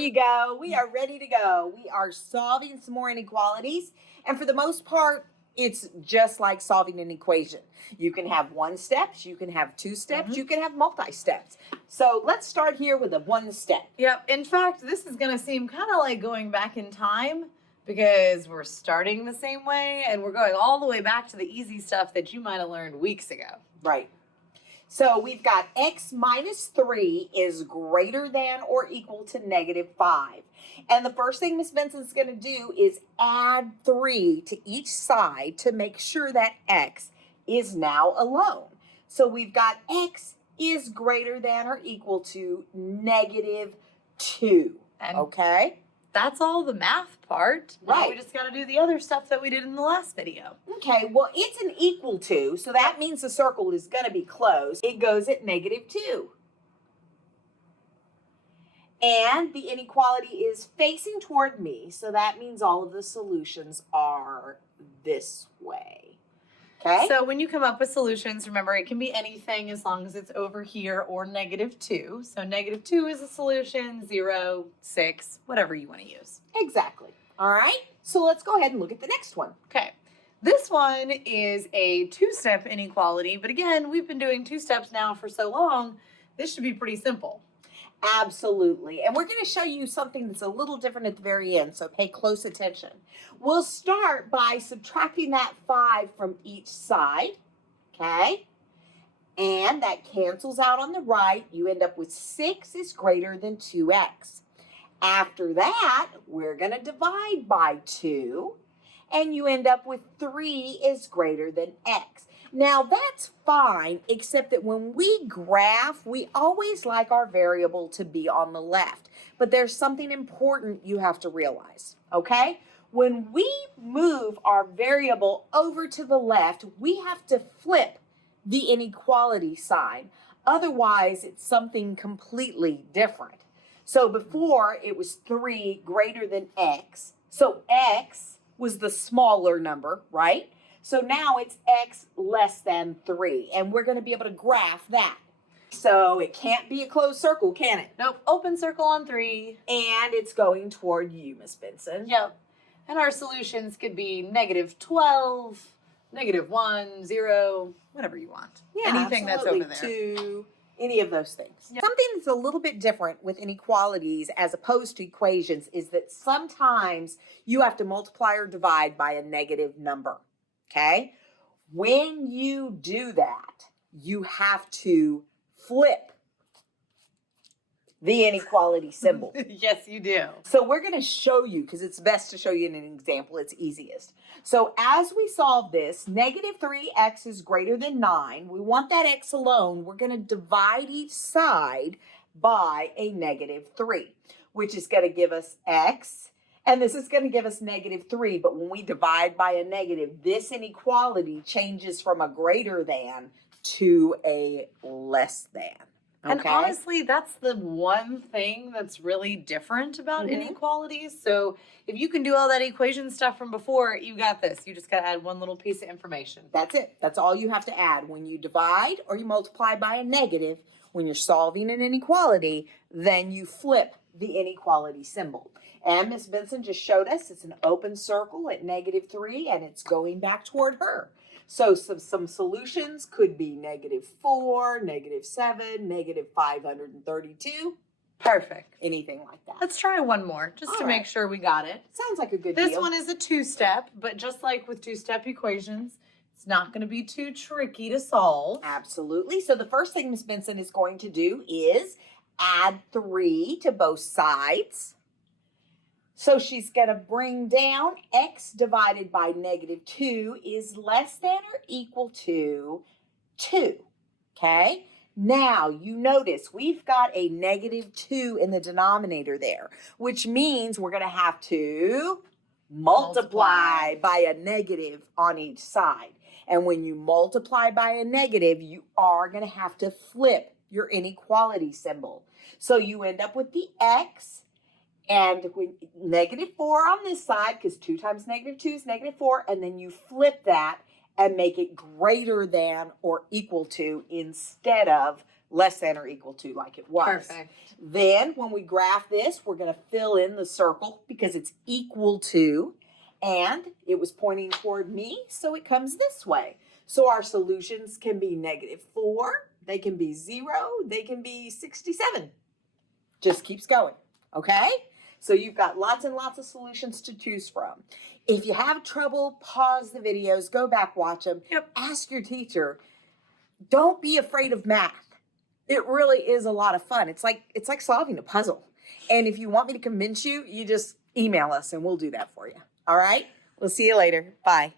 you go. We are ready to go. We are solving some more inequalities. And for the most part, it's just like solving an equation. You can have one steps, you can have two steps, you can have multi-steps. So let's start here with a one step. Yep. In fact, this is going to seem kind of like going back in time because we're starting the same way and we're going all the way back to the easy stuff that you might have learned weeks ago. Right. So we've got x minus 3 is greater than or equal to negative 5. And the first thing Miss Benson's going to do is add 3 to each side to make sure that x is now alone. So we've got x is greater than or equal to negative 2. And okay? That's all the math part. Right. Now we just got to do the other stuff that we did in the last video. Okay, well, it's an equal to, so that means the circle is going to be closed. It goes at negative 2. And the inequality is facing toward me, so that means all of the solutions are this way. Okay? So when you come up with solutions, remember it can be anything as long as it's over here or negative 2. So negative 2 is a solution, 0, 6, whatever you want to use. Exactly. All right, so let's go ahead and look at the next one. Okay, this one is a two-step inequality, but again, we've been doing two steps now for so long, this should be pretty simple. Absolutely. And we're going to show you something that's a little different at the very end, so pay close attention. We'll start by subtracting that 5 from each side, okay? And that cancels out on the right. You end up with 6 is greater than 2x. After that, we're going to divide by 2, and you end up with 3 is greater than x. Now, that's fine, except that when we graph, we always like our variable to be on the left. But there's something important you have to realize, okay? When we move our variable over to the left, we have to flip the inequality sign. Otherwise, it's something completely different. So before, it was 3 greater than x. So x was the smaller number, right? So now it's x less than 3, and we're going to be able to graph that. So it can't be a closed circle, can it? Nope, open circle on 3. And it's going toward you, Miss Benson. Yep. And our solutions could be negative 12, negative 1, 0, whatever you want. Yeah, anything that's over there. 2, any of those things. Yep. Something that's a little bit different with inequalities as opposed to equations is that sometimes you have to multiply or divide by a negative number. Okay, when you do that, you have to flip the inequality symbol. Yes, you do. So we're going to show you, because it's best to show you in an example, it's easiest. So as we solve this, negative 3x is greater than 9. We want that x alone. We're going to divide each side by a negative 3, which is going to give us x. And this is going to give us negative 3, but when we divide by a negative, this inequality changes from a greater than to a less than. Okay? And honestly, that's the one thing that's really different about inequalities. So if you can do all that equation stuff from before, you got this. You just got to add one little piece of information. That's it. That's all you have to add. When you divide or you multiply by a negative, when you're solving an inequality, then you flip the inequality symbol. And Miss Benson just showed us it's an open circle at negative 3, and it's going back toward her. So some solutions could be negative 4, negative 7, negative 532. Perfect. Anything like that. Let's try one more just to make sure we got it. Sounds like a good deal. This one is a two-step, but just like with two-step equations, it's not going to be too tricky to solve. Absolutely. So the first thing Miss Benson is going to do is add 3 to both sides. So she's going to bring down x divided by negative 2 is less than or equal to 2. Okay? Now, you notice we've got a negative 2 in the denominator there, which means we're going to have to multiply by a negative on each side. And when you multiply by a negative, you are going to have to flip your inequality symbol. So you end up with the x. And when negative 4 on this side, because 2 times negative 2 is negative 4, and then you flip that and make it greater than or equal to instead of less than or equal to like it was. Perfect. Then when we graph this, we're going to fill in the circle because it's equal to, and it was pointing toward me, so it comes this way. So our solutions can be -4, they can be 0, they can be 67. Just keeps going, okay? So you've got lots and lots of solutions to choose from. If you have trouble, pause the videos, go back, watch them. Yep. Ask your teacher. Don't be afraid of math. It really is a lot of fun. It's like solving a puzzle. And if you want me to convince you, you just email us and we'll do that for you. All right? We'll see you later. Bye.